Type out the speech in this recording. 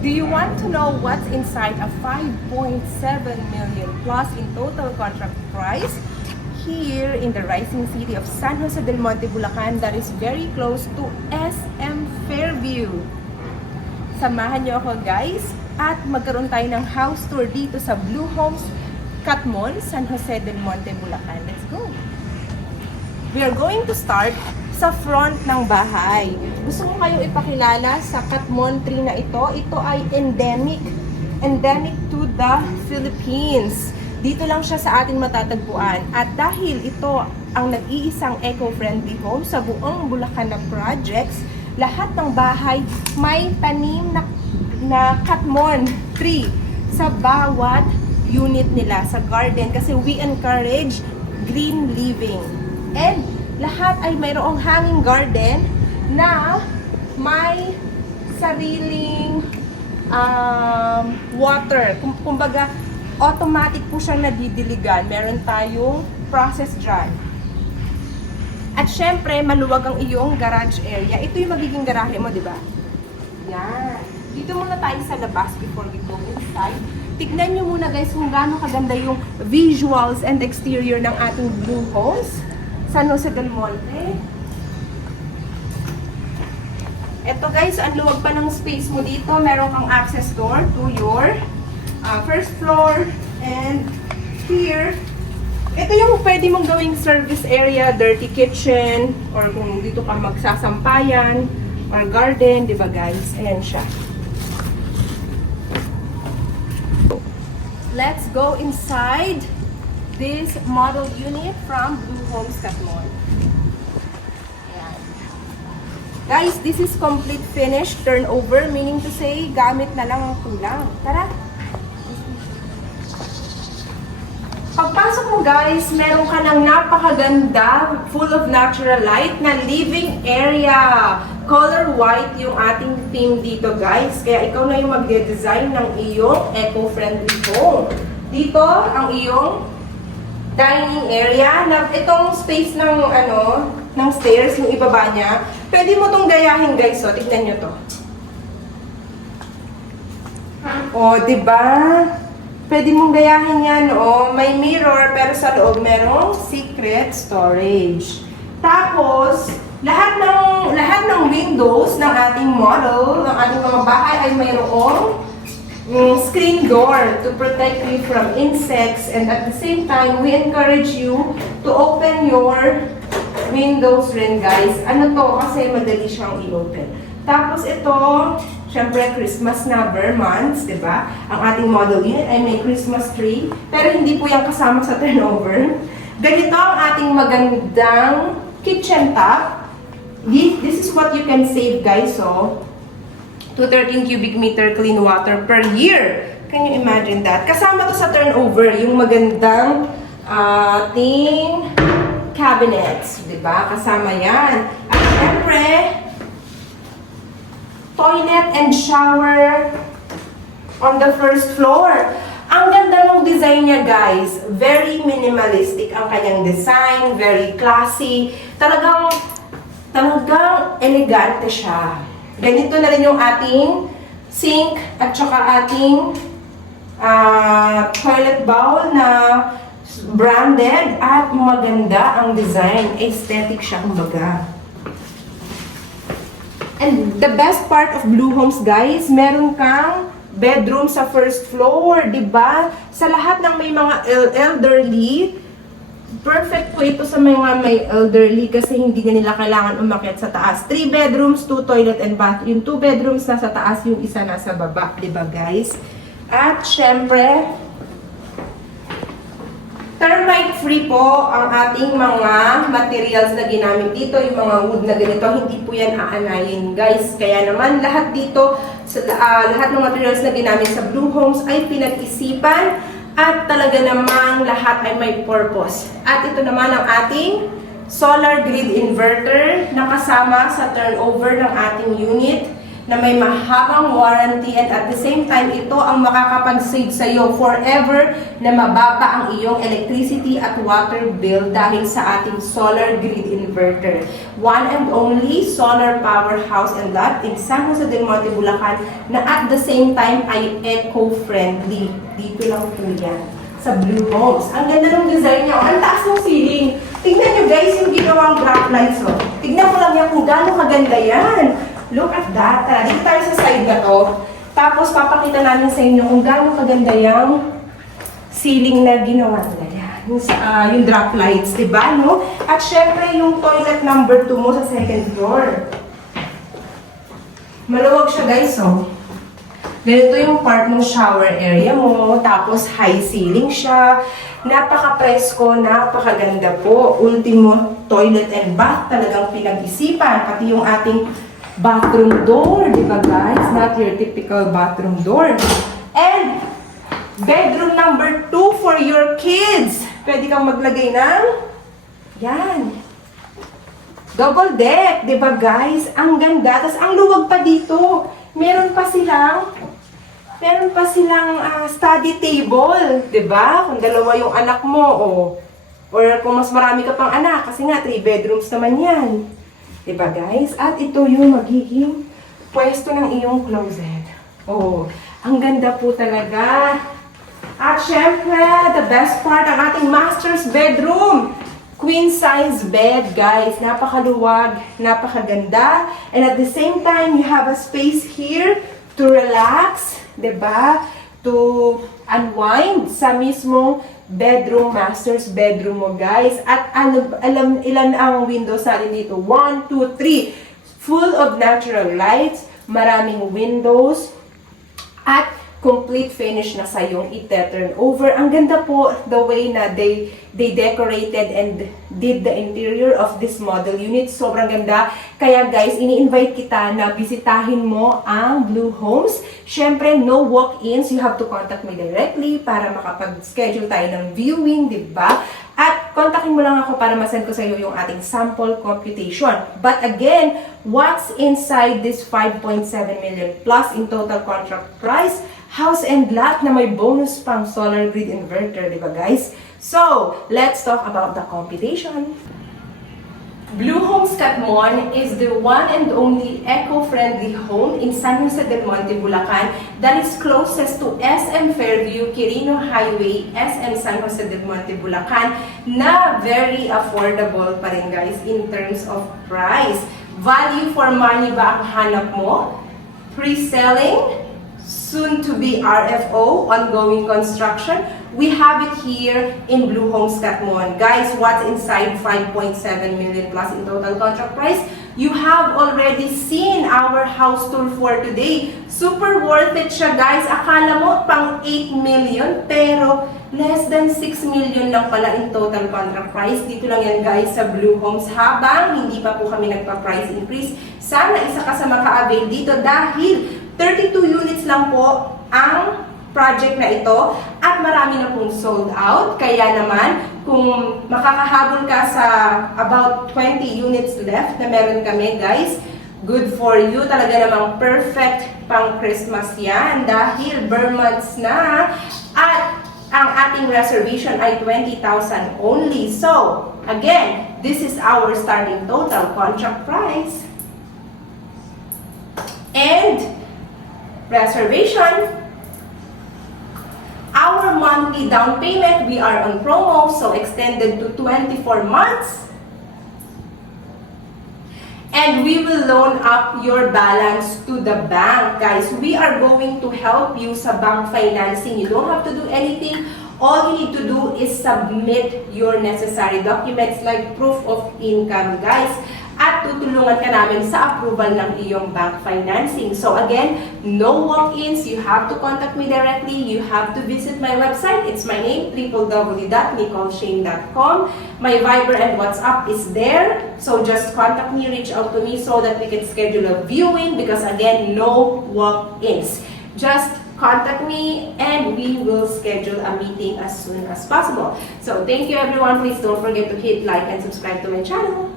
Do you want to know what's inside a 5.7 million plus in total contract price? Here in the rising city of San Jose del Monte, Bulacan, that is very close to SM Fairview. Samahan niyo ako guys at magkaroon tayo ng house tour dito sa Blue Homes Katmon, San Jose del Monte, Bulacan. Let's go! We are going to start sa front ng bahay. Gusto ko kayong ipakilala sa Katmon tree na ito. Ito ay endemic to the Philippines. Dito lang siya sa atin matatagpuan. At dahil ito ang nag-iisang eco-friendly home sa buong Bulacan na projects, lahat ng bahay may tanim na Katmon tree sa bawat unit nila sa garden kasi we encourage green living. And lahat ay mayroong hanging garden na may sariling water. Kumbaga, automatic po siyang nadidiligan. Meron tayong process dry. At syempre, maluwag ang iyong garage area. Ito yung magiging garahe mo, di ba? Yan. Dito muna tayo sa labas before we go inside. Tignan nyo muna guys kung gaano kaganda yung visuals and exterior ng ating Blue Homes San Jose del Monte. Ito guys, ang luwag pa ng space mo dito. Meron kang access door to your first floor. And here, ito yung pwede mong gawing service area, dirty kitchen, or kung dito ka magsasampayan, or garden, di ba guys? Ayan siya. Let's go inside this model unit from Blue Homes Katmon. Ayan. Guys, this is complete finished turnover, meaning to say, gamit na lang ang kulang. Tara! Pagpasok mo guys, meron ka ng napakaganda, full of natural light na living area. Color white yung ating theme dito guys. Kaya ikaw na yung magde-design ng iyong eco-friendly home. Dito, ang iyong dining area. Na itong space ng, ng stairs, yung ibaba niya. Pwede mo itong gayahin guys. So, tignan nyo to. O, diba? Pwede mong gayahin yan, may mirror, pero sa loob merong secret storage. Tapos, lahat ng windows ng ating model, ng ating mga bahay ay mayroong screen door to protect you from insects, and at the same time, we encourage you to open your windows rin, guys. Ano to? Kasi madali siyang i-open. Tapos ito, syempre, Christmas na months, di ba? Ang ating model unit ay may Christmas tree, pero hindi po yan kasama sa turnover. Ganito ang ating magandang kitchen top. This is what you can save, guys, so, to 13 cubic meter clean water per year. Can you imagine that? Kasama to sa turnover, yung magandang ating cabinets, di ba? Kasama yan. At syempre, toilet and shower on the first floor. Ang ganda ng design niya, guys. Very minimalistic ang kanyang design, very classy. Talagang elegante siya. Ganito na rin yung ating sink at saka ating toilet bowl na branded at maganda ang design. Aesthetic siya, kumbaga. And the best part of Blue Homes, guys, meron kang bedroom sa first floor, di ba? Sa lahat ng may mga elderly, perfect po ito sa mga may elderly kasi hindi na nila kailangan umakyat sa taas. 3 bedrooms, 2 toilet and bath. Yung 2 bedrooms nasa taas, yung isa nasa baba, di ba, guys? At syempre, termite free po ang ating mga materials na ginamit dito, yung mga wood na ganito, hindi po yan aanayin, guys. Kaya naman lahat dito, lahat ng materials na ginamit sa Blue Homes ay pinag-isipan at talaga namang lahat ay may purpose. At ito naman ang ating solar grid inverter na kasama sa turnover ng ating unit na may mahabang warranty and at the same time, ito ang makakapag-save sa'yo forever na mababa ang iyong electricity at water bill dahil sa ating solar grid inverter. One and only solar powerhouse and that in San Jose del Monte, Bulacan na at the same time ay eco-friendly. Dito lang po yan sa Blue Homes. Ang ganda ng design niya. Ang taas ng ceiling. Tignan nyo guys yung ginawang black lights. Oh. Tignan mo lang yan kung gaano kaganda yan. Look at that. Tara, dito tayo sa side na to. Tapos papakita namin sa inyo kung gaano kaganda yung ceiling na ginawa nila. Yung drop lights, diba? No? At syempre yung toilet number 2 mo sa second floor. Maluwag siya guys, oh. Ganito yung part ng shower area mo, tapos high ceiling siya. Napaka-presko, napakaganda po. Ultimo toilet and bath, talagang pinag-isipan. Pati yung ating bathroom door, di ba guys? Not your typical bathroom door. And bedroom number 2 for your kids. Pwede kang maglagay ng yan. Double deck, di ba guys? Ang ganda. Tapos ang luwag pa dito. Meron pa silang study table, 'di ba? Kung dalawa yung anak mo or kung mas marami ka pang anak kasi nga 3 bedrooms naman 'yan. 'Di ba, guys? At ito yung magiging pwesto ng iyong closet. Oh, ang ganda po talaga. At syempre, the best part ang ating master's bedroom. Queen size bed, guys. Napakaluwag, napakaganda. And at the same time, you have a space here to relax, 'di ba? To unwind sa mismong bedroom, master's bedroom mo, guys. At alam ilan ang windows natin dito? 1, 2, 3. Full of natural lights, maraming windows, at complete finish na sa yung ite-turn over. Ang ganda po the way na they decorated and did the interior of this model unit. Sobrang ganda. Kaya guys, ini-invite kita na bisitahin mo ang Blue Homes. Syempre, no walk-ins. You have to contact me directly para makapag-schedule tayo ng viewing, di ba? At kontakin mo lang ako para masend ko sa iyo yung ating sample computation. But again, what's inside this 5.7 million plus in total contract price? House and lot na may bonus pang solar grid inverter, di ba guys? So, let's talk about the computation. Blue Homes Katmon is the one and only eco-friendly home in San Jose del Monte, Bulacan that is closest to SM Fairview, Quirino Highway, SM San Jose del Monte, Bulacan na very affordable pa rin guys in terms of price. Value for money ba ang hanap mo? Pre-selling? Soon to be RFO, ongoing construction. We have it here in Blue Homes Katmon. Guys, what's inside 5.7 million plus in total contract price? You have already seen our house tour for today. Super worth it siya, guys. Akala mo pang 8 million, pero less than 6 million lang pala in total contract price. Dito lang yan, guys, sa Blue Homes. Habang hindi pa po kami nagpa-price increase, sana isa ka sa maka-avail dito dahil 32 units lang po ang project na ito at marami na pong sold out. Kaya naman, kung makakahabol ka sa about 20 units left na meron kami, guys, good for you. Talaga namang perfect pang Christmas yan dahil bare months na at ang ating reservation ay 20,000 only. So, again, this is our starting total contract price. And reservation, our monthly down payment, we are on promo, so extended to 24 months. And we will loan up your balance to the bank. Guys, we are going to help you sa bank financing. You don't have to do anything. All you need to do is submit your necessary documents like proof of income, guys. At tutulungan ka namin sa approval ng iyong bank financing. So again, no walk-ins. You have to contact me directly. You have to visit my website. It's my name, www.nicoleshane.com. My Viber and WhatsApp is there. So just contact me, reach out to me so that we can schedule a viewing because again, no walk-ins. Just contact me and we will schedule a meeting as soon as possible. So thank you everyone. Please don't forget to hit like and subscribe to my channel.